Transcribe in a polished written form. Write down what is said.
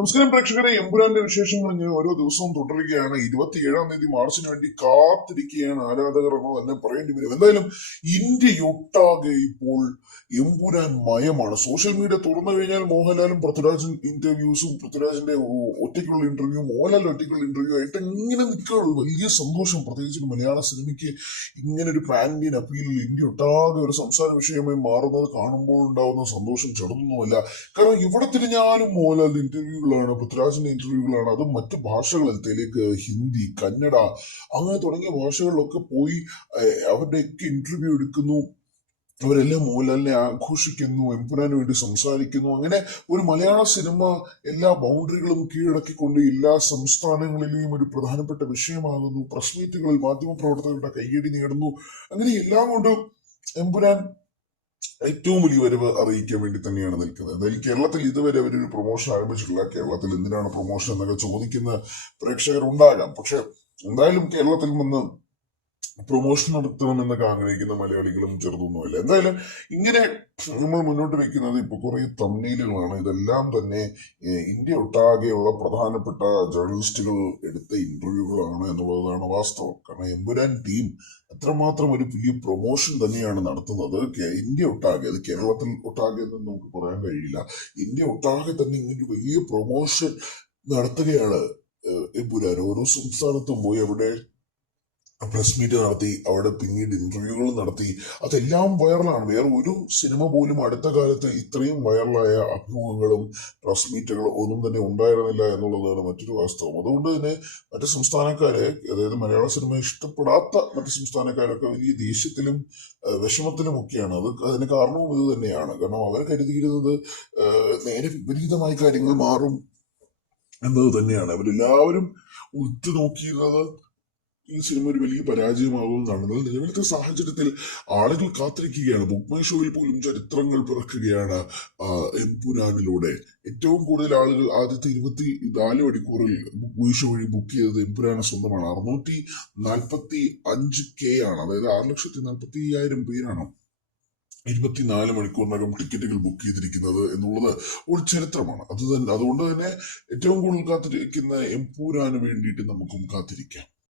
നമസ്കാരം പ്രേക്ഷകരെ, എമ്പുരാന്റെ വിശേഷങ്ങൾ ഇങ്ങനെ ഓരോ ദിവസവും തുടരുകയാണ്. 27-ാം തീയതി മാർച്ചിന് വേണ്ടി കാത്തിരിക്കുകയാണ് ആരാധകർ എന്ന് തന്നെ പറയേണ്ടി വരും. എന്തായാലും ഇന്ത്യയൊട്ടാകെ ഇപ്പോൾ എമ്പുരാൻ മയമാണ്. സോഷ്യൽ മീഡിയ തുറന്നു കഴിഞ്ഞാൽ മോഹൻലാലും പൃഥ്വിരാജൻ ഇന്റർവ്യൂസും, പൃഥ്വിരാജിന്റെ ഒറ്റയ്ക്കുള്ള ഇന്റർവ്യൂ, മോഹൻലാലിന്റെ ഒറ്റയ്ക്കുള്ള ഇന്റർവ്യൂ ആയിട്ട് ഇങ്ങനെ നിൽക്കുകയുള്ളൂ. വലിയ സന്തോഷം, പ്രത്യേകിച്ച് മലയാള സിനിമയ്ക്ക് ഇങ്ങനെ ഒരു പാൻ ഇന്ത്യൻ അപ്പീലിൽ ഇന്ത്യ ഒട്ടാകെ ഒരു സംസാര വിഷയമായി മാറുന്നത് കാണുമ്പോൾ ഉണ്ടാവുന്ന സന്തോഷം ചെറുതൊന്നുമല്ല. കാരണം ഇവിടെ തിരിഞ്ഞാലും മോഹൻലാലിന്റെ ഇന്റർവ്യൂകളാണ്, പൃഥ്വിരാജിന്റെ ഇന്റർവ്യൂകളാണ്. അതും മറ്റു ഭാഷകളിൽ തെലുങ്ക്, ഹിന്ദി, കന്നഡ അങ്ങനെ തുടങ്ങിയ ഭാഷകളിലൊക്കെ പോയി അവരുടെയൊക്കെ ഇന്റർവ്യൂ എടുക്കുന്നു. അവരെല്ലാം മോഹൻലാലിനെ ആഘോഷിക്കുന്നു, എമ്പുരാന് വേണ്ടി സംസാരിക്കുന്നു. അങ്ങനെ ഒരു മലയാള സിനിമ എല്ലാ ബൗണ്ടറികളും കീഴടക്കിക്കൊണ്ട് എല്ലാ സംസ്ഥാനങ്ങളിലെയും ഒരു പ്രധാനപ്പെട്ട വിഷയമാകുന്നു. പ്രസ് മീറ്റുകളിൽ മാധ്യമപ്രവർത്തകരുടെ കയ്യടി നേടുന്നു. അങ്ങനെ എല്ലാം കൊണ്ടും എമ്പുരാൻ ഏറ്റവും വലിയ വരവ് അറിയിക്കാൻ വേണ്ടി തന്നെയാണ് നിൽക്കുന്നത്. എന്തായാലും കേരളത്തിൽ ഇതുവരെ അവരൊരു പ്രൊമോഷൻ ആരംഭിച്ചിട്ടില്ല. കേരളത്തിൽ എന്തിനാണ് പ്രൊമോഷൻ എന്നൊക്കെ ചോദിക്കുന്ന പ്രേക്ഷകർ ഉണ്ടാകാം. പക്ഷെ എന്തായാലും കേരളത്തിൽ നിന്ന് പ്രൊമോഷൻ നടത്തണമെന്നൊക്കെ ആഗ്രഹിക്കുന്ന മലയാളികളും ചെറുതൊന്നുമല്ല. എന്തായാലും ഇങ്ങനെ നമ്മൾ മുന്നോട്ട് വെക്കുന്നത് ഇപ്പൊ കുറെ തമ്മിലുകളാണ്. ഇതെല്ലാം തന്നെ ഇന്ത്യ ഒട്ടാകെയുള്ള പ്രധാനപ്പെട്ട ജേർണലിസ്റ്റുകൾ എടുത്ത ഇന്റർവ്യൂകളാണ് എന്നുള്ളതാണ് വാസ്തവം. കാരണം എമ്പുരാൻ ടീം അത്രമാത്രം ഒരു വലിയ പ്രൊമോഷൻ തന്നെയാണ് നടത്തുന്നത്. ഇന്ത്യ ഒട്ടാകെ, അത് കേരളത്തിൽ ഒട്ടാകെ എന്ന് നമുക്ക് പറയാൻ കഴിയില്ല. ഇന്ത്യ ഒട്ടാകെ തന്നെ ഇങ്ങനെ വലിയ പ്രൊമോഷൻ നടത്തുകയാണ് എമ്പുരാൻ. ഓരോ സംസ്ഥാനത്തും പോയി അവിടെ പ്രസ് മീറ്റ് നടത്തി, അവിടെ പിന്നീട് ഇന്റർവ്യൂകൾ നടത്തി. അതെല്ലാം വൈറലാണ്. വേറെ ഒരു സിനിമ പോലും അടുത്ത കാലത്ത് ഇത്രയും വൈറലായ അഭിമുഖങ്ങളും പ്രസ് മീറ്റുകളും ഒന്നും തന്നെ ഉണ്ടായിരുന്നില്ല എന്നുള്ളതാണ് മറ്റൊരു വാസ്തവം. അതുകൊണ്ട് തന്നെ മറ്റു സംസ്ഥാനക്കാരെ, അതായത് മലയാള സിനിമ ഇഷ്ടപ്പെടാത്ത മറ്റു സംസ്ഥാനക്കാരൊക്കെ വലിയ ദേഷ്യത്തിലും വിഷമത്തിലും ഒക്കെയാണ്. അതിന് കാരണവും ഇത് തന്നെയാണ്. കാരണം അവർ കരുതിയിരുന്നത് നേരെ വിപരീതമായി കാര്യങ്ങൾ മാറും എന്നത് തന്നെയാണ്. അവരെല്ലാവരും ഉറ്റുനോക്കിയിരുന്നത് ഈ സിനിമ ഒരു വലിയ പരാജയമാകുമെന്നാണ്. നിലവിലത്തെ സാഹചര്യത്തിൽ ആളുകൾ കാത്തിരിക്കുകയാണ്. ബുക്ക് മൈ ഷോയിൽ പോലും ചരിത്രങ്ങൾ പിറക്കുകയാണ് എമ്പുരാനിലൂടെ. ഏറ്റവും കൂടുതൽ ആളുകൾ ആദ്യത്തെ 24 മണിക്കൂറിൽ ബുക്ക് മൈ ഷോ വഴി ബുക്ക് ചെയ്തത് എമ്പുരാനെ സ്വന്തമാണ്. 645K ആണ്. അതായത് 6,40,000 പേരാണ് 24 മണിക്കൂറിനകം ടിക്കറ്റുകൾ ബുക്ക് ചെയ്തിരിക്കുന്നത് എന്നുള്ളത് ഒരു ചരിത്രമാണ്. അതുകൊണ്ട് തന്നെ ഏറ്റവും കൂടുതൽ കാത്തിരിക്കുന്ന എമ്പുരാന് വേണ്ടിയിട്ട് നമുക്കും കാത്തിരിക്കാം.